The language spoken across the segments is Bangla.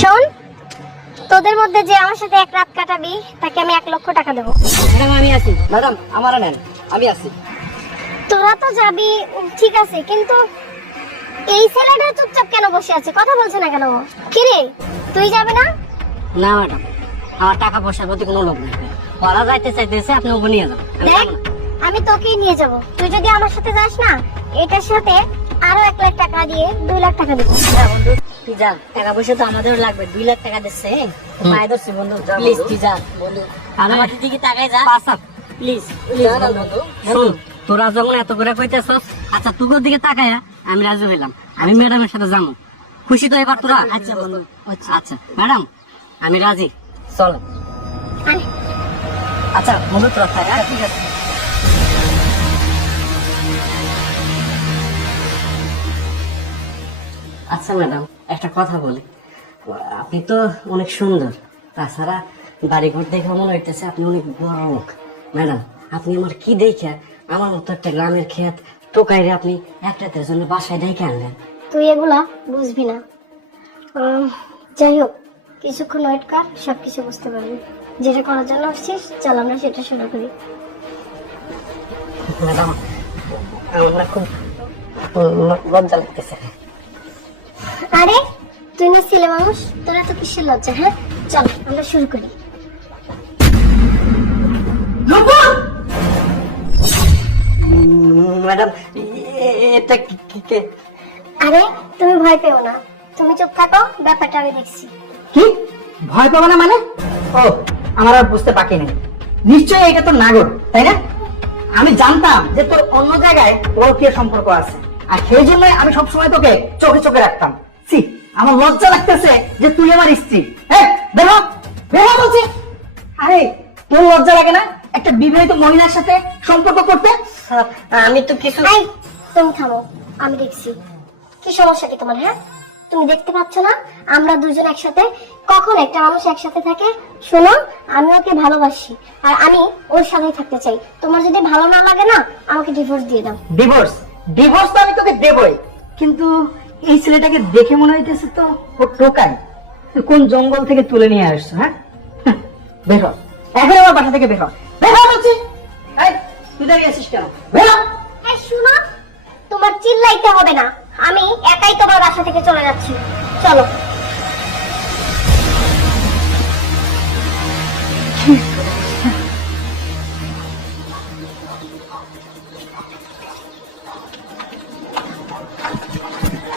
শোন, তোদের মধ্যে যে আমার সাথে এক রাত কাটাবি তাকে আমি 1 লক্ষ টাকা দেবো। ম্যাডাম আমি আছি, ম্যাডাম আমারও নেন, আমি আছি। তোরা তো যাবি, ঠিক আছে, কিন্তু এই ছেলেটা চুপচাপ কেন বসে আছে, কথা বলছে না কেন? কি রে, তুই যাবে না? না ম্যাডাম, আমার টাকা পয়সার প্রতি কোনো লোভ নেই। ওরা যাইতে চাইতেছে, আপনি ওকে নিয়ে যান। দেখ, আমি তোকেই নিয়ে যাব। তুই যদি আমার সাথে যাস না, এটার সাথে আরো 1 লাখ টাকা দিয়ে 2 লাখ টাকা দেবো। বন্ধু তুই যা, টাকা পয়সা তো আমাদেরও লাগবে। 2 লাখ টাকা দিচ্ছে, পায়ে ধরছি বন্ধু, প্লিজ তুই যা বন্ধু। আমার দিকে তাকাই যা, প্লিজ বন্ধু। শোন, তোরা যখন এত করে কইতেছস, আচ্ছা তুগোর দিকে তাকায়া আমি রাজি হইলাম, আমি ম্যাডামের সাথে যাবো। খুশি তো এবার তোরা? আচ্ছা বন্ধু, আচ্ছা ম্যাডাম আমি রাজি, চল। আরে, আচ্ছা বন্ধু তোরা থাক, ঠিক আছে। আচ্ছা ম্যাডাম, একটা কথা বলি, আপনি তো অনেক সুন্দর, তাছাড়া বাড়িঘর দেখে মনে হইতেছে আপনি অনেক বড় লোক। ম্যাডাম আপনি আমার কি দেখে আমার মতো একটা গ্রামের ক্ষেত টোকাইরে আপনি এক রাতের জন্য বাসায় ডেকে আনলেন? তুই এগুলা বুঝবি না। যাই হোক, কিছুক্ষণ ওয়েট কর, সবকিছু বুঝতে পারবি। যেটা করার জন্য আসছিস, চল আমরা সেটা শুরু করি। ম্যাডাম আমার খুব লজ্জা লাগতেছে। আরে তুই না ছেলে মানুষ, তোরা তো কিসের লজ্জা? হ্যাঁ, চল আমরা শুরু করি। ম্যাডাম এটা কে? আরে তুমি ভয় পেও না, তুমি চুপ থাকো, ব্যাপারটা আমি দেখছি। কি ভয় পাবো না মানে? ও, আমার আর বুঝতে বাকি নেই, নিশ্চয়ই এটা তোর নাগর, তাই না? আমি জানতাম যে তোর অন্য জায়গায় পরকীয় সম্পর্ক আছে, আর সেই জন্যই আমি সবসময় তোকে চোখে চোখে রাখতাম। সি, আমার লজ্জা লাগতেছে যে তুই আমার স্ত্রী। হ্যাঁ, দেখো দেখো বলছি। আরে তোর লজ্জা লাগে না একটা বিবাহিত মহিলার সাথে সম্পর্ক করতে? আমি তো কিছু এই, তুমি থামো, আমি দেখছি। কি সমস্যা কি তোমার? হ্যাঁ, তুমি দেখতে পাচ্ছ না আমরা দুজন একসাথে? কখন একটা মানুষ একসাথে থাকে? শোনো, আমি ওকে ভালোবাসি আর আমি ওর সাথেই থাকতে চাই। তোমার যদি ভালো না লাগে না, আমাকে ডিভোর্স দিয়ে দাও। ডিভোর্স? ডিভোর্স তো আমি তোকে দেবই, কিন্তু এই ছেলেটাকে দেখে মনে হইতেছে তো ও টোকাই। তুই কোন জঙ্গল থেকে তুলে নিয়ে আসছো? হ্যাঁ, বের হ, এখন আমার বাসা থেকে বের হ, বের হ বলছি। এই, তুই দাঁড়িয়ে আছিস কেন? বের হ। এই শোনো, তোমার চিল্লাইতে হবে না, আমি একাই তোমার বাসা থেকে চলে যাচ্ছি। চলো।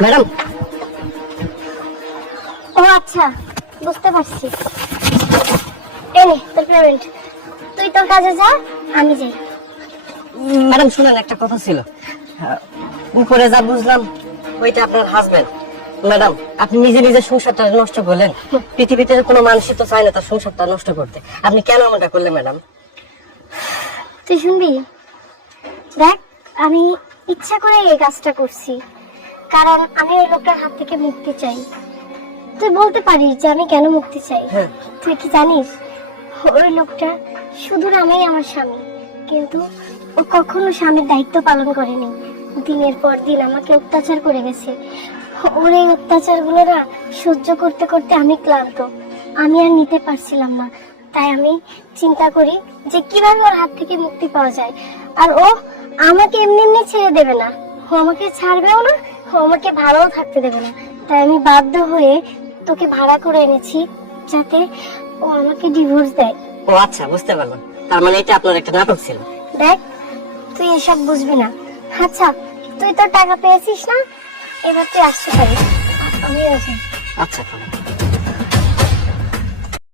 ম্যাডাম ও আচ্ছা, বুঝতে পারছি। এই নে তোর পেমেন্ট, তুই তোর কাজে যা, আমি যাই। ম্যাডাম শুনেন, একটা কথা ছিল। উপরে যা বুঝলাম ওইটা আপনার হাজবেন্ড। ম্যাডাম আপনি নিজে নিজে সংসারটা নষ্ট করলেন। পৃথিবীতে কোনো মানুষই তো চায় না তার সংসারটা নষ্ট করতে, আপনি কেন এমনটা করলেন ম্যাডাম? তুই শুনবি? দেখ, আমি ইচ্ছা করে এই কাজটা করছি, কারণ আমি ওই লোকটার হাত থেকে মুক্তি চাই। তুই বলতে পারিস যে আমি কেন মুক্তি চাই? হ্যাঁ। তুই কি জানিস ওই লোকটা শুধু নামেই আমার স্বামী, কিন্তু ও কখনো স্বামীর দায়িত্ব পালন করেনি। দিনের পর দিন আমাকে অত্যাচার করে গেছে। ওর এই অত্যাচারগুলো না সহ্য করতে করতে আমি ক্লান্ত, আমি আর নিতে পারছিলাম না। তাই আমি চিন্তা করি যে কিভাবে ওর হাত থেকে মুক্তি পাওয়া যায়। আর ও আমাকে এমনি এমনি ছেড়ে দেবে না, ও আমাকে ছাড়বেও না, ও আমাকে ভালোও থাকতে দেবে না। তাই আমি বাধ্য হয়ে তোকে ভাড়া করে এনেছি, যাতে ও আমাকে ডিভোর্স দেয়। ও আচ্ছা, বুঝতে পারলাম, তার মানে এটা আপনার একটা নাটক ছিল। দেখ, তুই এসব বুঝবি না। আচ্ছা, তুই তো টাকা পেয়েছিস না, এবার তুই আসতে পারিস। আমিও যাই। আচ্ছা।